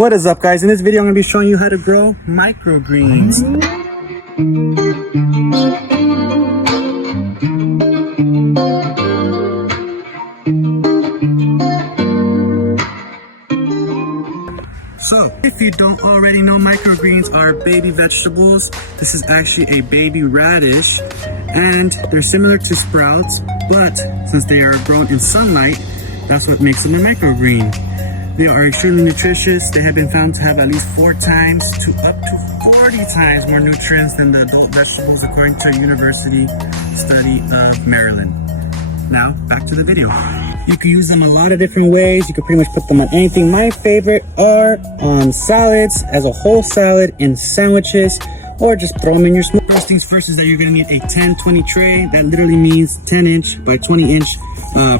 What is up, guys? In this video I'm going to be showing you how to grow microgreens. So, if you don't already know, microgreens are baby vegetables. This is actually a baby radish, and they're similar to sprouts, but since they are grown in sunlight, that's what makes them a microgreen. They are extremely nutritious. They have been found to have at least 4 times to up to 40 times more nutrients than the adult vegetables, according to a university study of Maryland. Now, back to the video. You can use them a lot of different ways. You can pretty much put them on anything. My favorite are on salads, as a whole salad, in sandwiches, or just throw them in your smoothie. First things first is that you're gonna need a 10-20 tray. That literally means 10-inch by 20-inch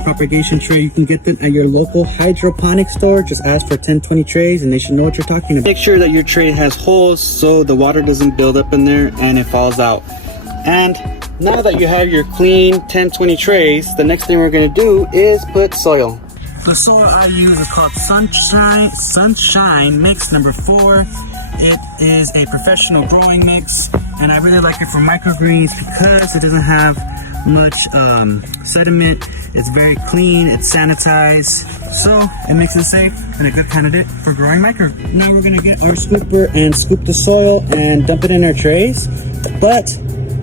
propagation tray. You can get them at your local hydroponic store. Just ask for 10-20 trays and they should know what you're talking about. Make sure that your tray has holes so the water doesn't build up in there and it falls out. And now that you have your clean 10-20 trays, the next thing we're going to do is put soil. The soil I use is called Sunshine Mix number 4. It is a professional growing mix, and I really like it for microgreens because it doesn't have much sediment. It's very clean, it's sanitized, so it makes it safe and a good candidate for growing micro. Now we're going to get our scooper and scoop the soil and dump it in our trays, but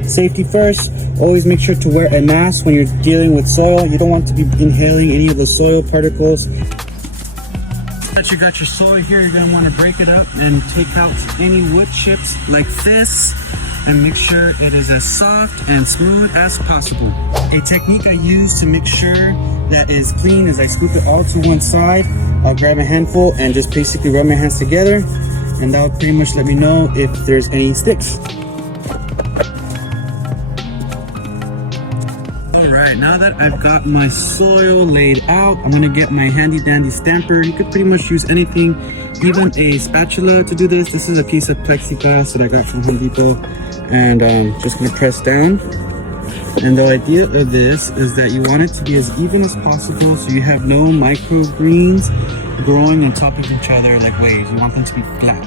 safety first. Always make sure to wear a mask when you're dealing with soil. You don't want to be inhaling any of the soil particles. Once you got your soil here, you're going to want to break it up and take out any wood chips like this and make sure it is as soft and smooth as possible. A technique I use to make sure that is clean is I scoop it all to one side. I'll grab a handful and just basically rub my hands together, and that'll pretty much let me know if there's any sticks. Alright, now that I've got my soil laid out, I'm gonna get my handy dandy stamper. You could pretty much use anything, even a spatula to do this. This is a piece of plexiglass that I got from Home Depot, and just gonna press down. And the idea of this is that you want it to be as even as possible so you have no microgreens growing on top of each other like waves. You want them to be flat.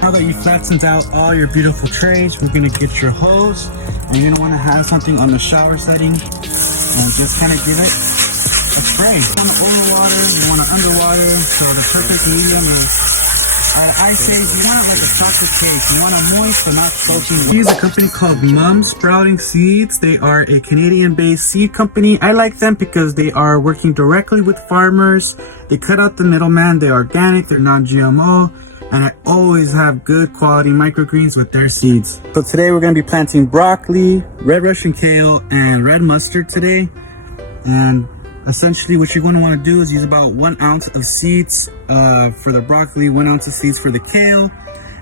Now that you've flattened out all your beautiful trays, we're gonna get your hose, and you're gonna want to have something on the shower setting and just kind of give it a spray. You want to overwater, you want to underwater, so the perfect medium is, I say you want it like a chocolate cake. You want it moist but not soaking. We use a company called Mum Sprouting Seeds. They are a Canadian-based seed company. I like them because they are working directly with farmers. They cut out the middleman. They're organic, they're non-GMO. And I always have good quality microgreens with their seeds. So today we're going to be planting broccoli, red Russian kale, and red mustard today. And essentially what you're going to want to do is use about 1 ounce of seeds for the broccoli, 1 ounce of seeds for the kale,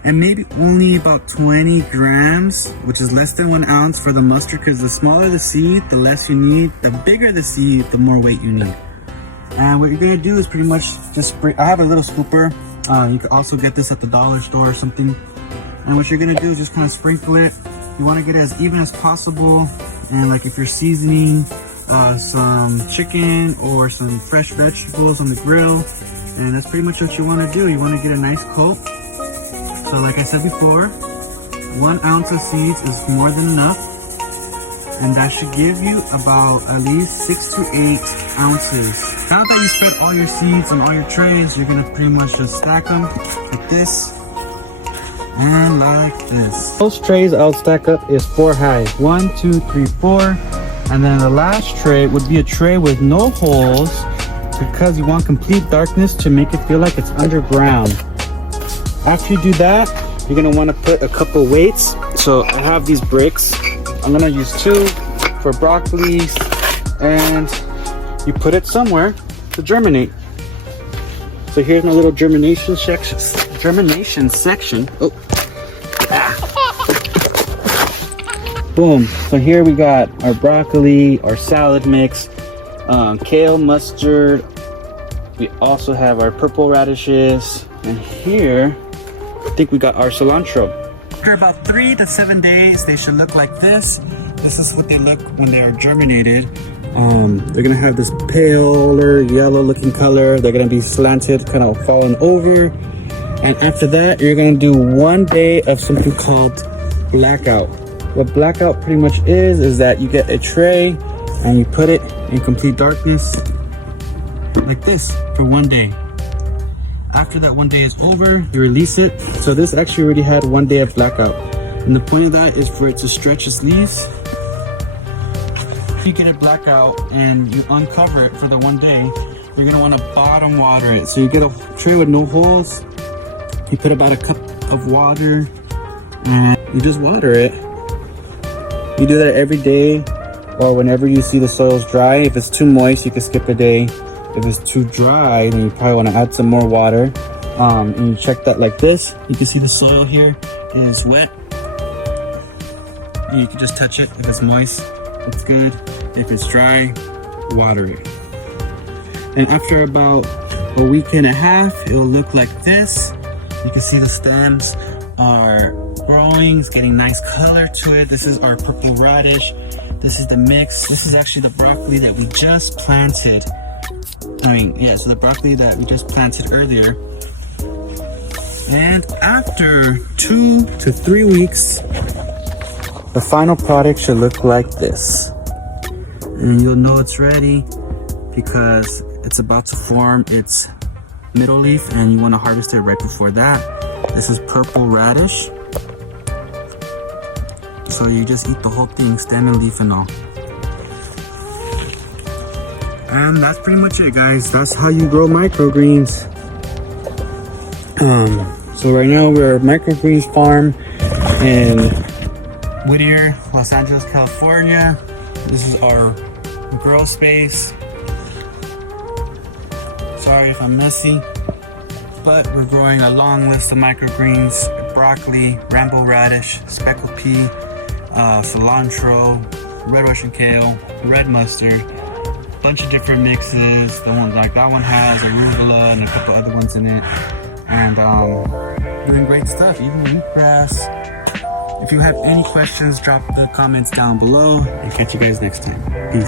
and maybe only about 20 grams, which is less than 1 ounce for the mustard, because the smaller the seed, the less you need. The bigger the seed, the more weight you need. And what you're going to do is pretty much just spray. I have a little scooper. You can also get this at the dollar store or something. And what you're gonna do is just kind of sprinkle it. You want to get it as even as possible. And like if you're seasoning some chicken or some fresh vegetables on the grill, and that's pretty much what you want to do. You want to get a nice coat. So like I said before, 1 ounce of seeds is more than enough, and that should give you about at least 6 to 8 ounces. Now that you spread all your seeds on all your trays, you're gonna pretty much just stack them like this and like this. Most trays I'll stack up is 4 high. 1, 2, 3, 4. And then the last tray would be a tray with no holes, because you want complete darkness to make it feel like it's underground. After you do that, you're gonna want to put a couple weights. So I have these bricks. I'm gonna use 2 for broccoli, and you put it somewhere to germinate. So here's my little germination section. Oh. Boom. So here we got our broccoli, our salad mix, kale, mustard. We also have our purple radishes, and here I think we got our cilantro. After about 3 to 7 days, they should look like this. This is what they look when they are germinated. They're gonna have this paler yellow looking color. They're gonna be slanted, kind of falling over. And after that, you're gonna do 1 day of something called blackout. What blackout pretty much is that you get a tray and you put it in complete darkness like this for 1 day. After that 1 day is over, you release it. So this actually already had 1 day of blackout. And the point of that is for it to stretch its leaves. If you get it blackout and you uncover it for the 1 day, you're gonna wanna bottom water it. So you get a tray with no holes, you put about a cup of water and you just water it. You do that every day or whenever you see the soil's dry. If it's too moist, you can skip a day. If it's too dry, then you probably want to add some more water. And you check that like this. You can see the soil here is wet. And you can just touch it. If it's moist, it's good. If it's dry, water it. And after about a week and a half, it will look like this. You can see the stems are growing. It's getting nice color to it. This is our purple radish. This is the mix. This is actually the broccoli that we just planted. So the broccoli that we just planted earlier. And after 2 to 3 weeks, the final product should look like this. And you'll know it's ready because it's about to form its middle leaf and you want to harvest it right before that. This is purple radish. So you just eat the whole thing, stem and leaf and all. And that's pretty much it, guys. That's how you grow microgreens. So right now we're at microgreens farm in Whittier, Los Angeles, California. This is our grow space. Sorry if I'm messy, but we're growing a long list of microgreens: broccoli, rainbow radish, speckled pea, cilantro, red Russian kale, red mustard. Bunch of different mixes. The one like that one has arugula and a couple other ones in it, and doing great stuff. Even wheatgrass. If you have any questions, drop the comments down below, and catch you guys next time. Peace.